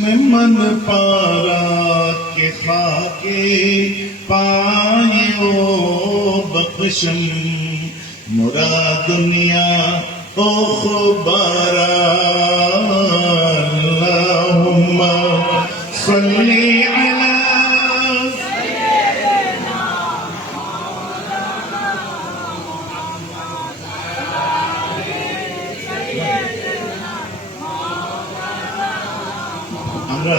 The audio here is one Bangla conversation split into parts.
में मन पारा के खाके पाए ओ बख्शम मुरा दुनिया ओ खुबारा अल्लाहुम्मा सल्ली अला আমরা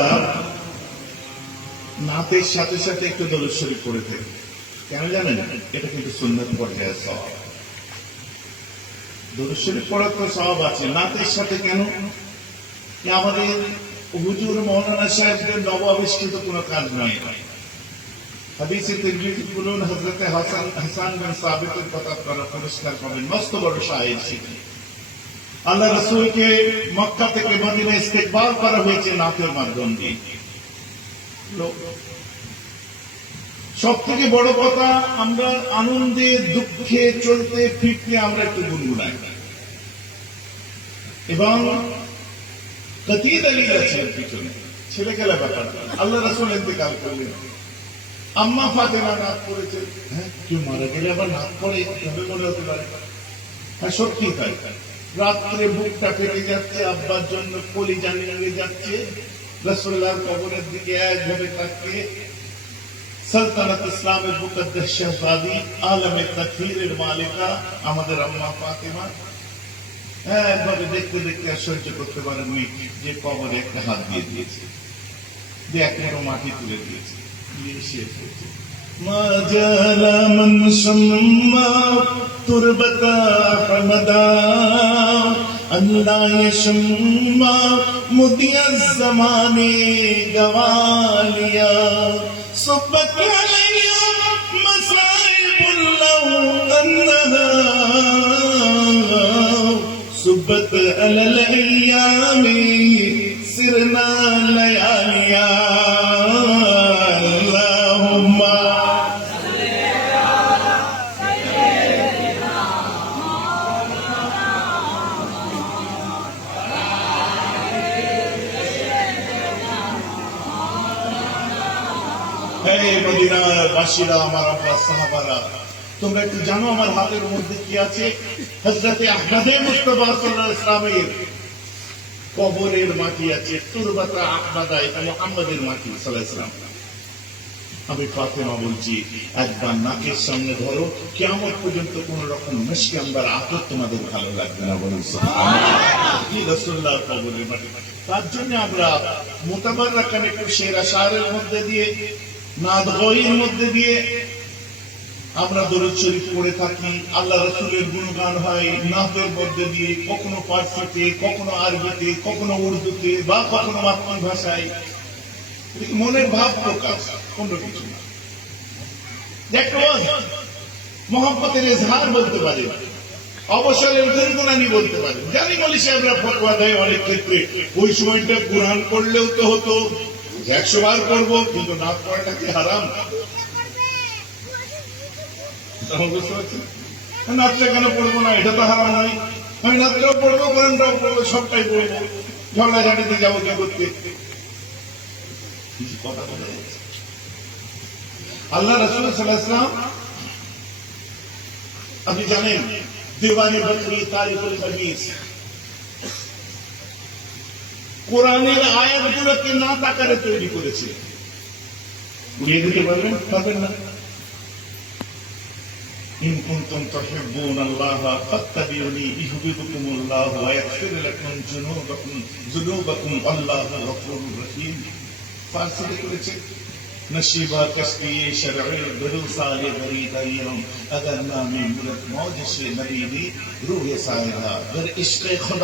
নাতের সাথে সাথে একটু দরুদ শরীফ পড়ে থাকি। কেন জানেন? এটা কিন্তু সুন্নাত পর্যায়ে সওয়াব। দরুদ শরীফ পড়ার তো সওয়াব আছে, নাতের সাথে কেন? আমাদের হুজুর মাওলানা সাহেবদের নব আবিষ্কৃত কোনো কাজ নয়। হাদিসে তিরমিজি বলুন, হযরতে হাসান বিন সাবিতের কথা আপনারা পরিষ্কার পাবেন। মস্ত বড় শায়ের ছিলেন। আল্লাহ রাসূলকে মক্কা থেকে মদিনা ইস্তেকবাল করা হয়েছে নাতের মাধ্যম দিয়ে। সব থেকে বড় কথা, আমরা আনন্দে দুঃখে চলতে ফিরতে আমরা একটু গুনগুনাই। এবং কতি দলিল আছে পিছনে, ছেলে খেলা ব্যাপার। আল্লাহ রাসূল ইন্তেকাল করলেন, আম্মা ফাতেমা নাত পড়েছে। হ্যাঁ, কেউ মারা গেলে আবার নাত পড়ে, এভাবে মনে হতে পারে। হ্যাঁ, সত্যি তাই। রাত্রে বুকটা ফেটে যাচ্ছে, আব্বার জন্য কলিজা নিয়ে যাচ্ছে। রাসূলুল্লাহর কবরের দিকে একভাবে তাকিয়ে সালতানাত ইসলামের মুকদ্দাস শাহজাদি, আলমে তাকফীরের মালিকা আমাদের আম্মা ফাতেমা একভাবে দেখতে দেখতে আর সহ্য করতে পারেননি যে কবরে একটা হাত দিয়ে দিয়েছে, দিয়ে একটা মাটি তুলে দিয়েছে। ما جال من شمّا تربة حمدا اللہ شمّا مدی الزمان گوالیا صبت علی مصائب لو انہا صبت علی الایام سرنا لیالیا মদিনার বাসীরা, আমার আব্বা সাহাবারা, তোমরা একটু জানো আমার হাতের মধ্যে কি আছে? হযরতে আহমদে মুস্তাফা সাল্লাল্লাহু আলাইহি ওয়াসাল্লামের কবরের মাটি আছে। তুরবাতা আহমদা, এটা মুহাম্মদের মাটি সাল্লাল্লাহু আলাইহি ওয়াসাল্লাম। আমি ফাতেমা বলছি, একবার নাকের সামনে ধরো, কিয়ামত পর্যন্ত কোন রকম মিশকে আম্বার আতর তোমাদের ভালো লাগবে না। বলুন সুবহানাল্লাহ। রাসূলুল্লাহর কবরের মাটি। তার জন্য আমরা মুতাবাররাকান একটু শের আশারের মধ্যে দিয়ে, নাদগয়ের মধ্যে দিয়ে আমরা দরুদ শরীফ পড়ে থাকি। আল্লাহ রাসূলের গুণগান হয় নাতের মধ্যে দিয়ে, কখনো ফার্সিতে, কখনো আরবিতে, কখনো উর্দুতে, বা কখনো মাতৃভাষায়। মনের ভাব প্রকাশ, কোনো কিছু না। মোহাম্মতের ইজহার বলতে পারে, অবসরের গুনগুনানি বলতে পারে। জানি মৌলভী সাহেবরা ফতোয়া দেয় অনেক ক্ষেত্রে, ওই সময়টা কুরআন পড়লেও তো হতো, 100 বার পড়বো, কিন্তু নাত পড়াটা কি হারাম? বুঝতে পারছি, নাতটা কেন পড়বো না? এটা তো হারাম নয়। আমি নাতটাও পড়বো, কোরআনটাও পড়বো, সবটাই পড়বো, ঝগড়াঝাটিতে যাবো কে করতে? কথা বলে আল্লাহ রাসূল সাল্লাল্লাহু আলাইহি ওয়াসাল্লাম, আপনি জানেন, দিওয়ানে বকরি, তারিখুল হাদিস, কোরআনের আয়াতগুলোকে নাত আকারে তৈরি করেছে। উড়িয়ে দিতে পারবেন? পারবেন না। ইন কুনতুম তুহিব্বুনাল্লাহা ফাত্তাবিউনি ইউহিব্বুকুমুল্লাহু ওয়া ইয়াগফির লাকুম যুনুবাকুম আল্লাহু গফুরুর রহিম। ফারসিতে করেছে। नशीबा कश्ती शरई भरोसाले भरी दरियों अगर नामी मुल्क मौज से नबी दी रूह सायरा अगर इश्क़ खुदा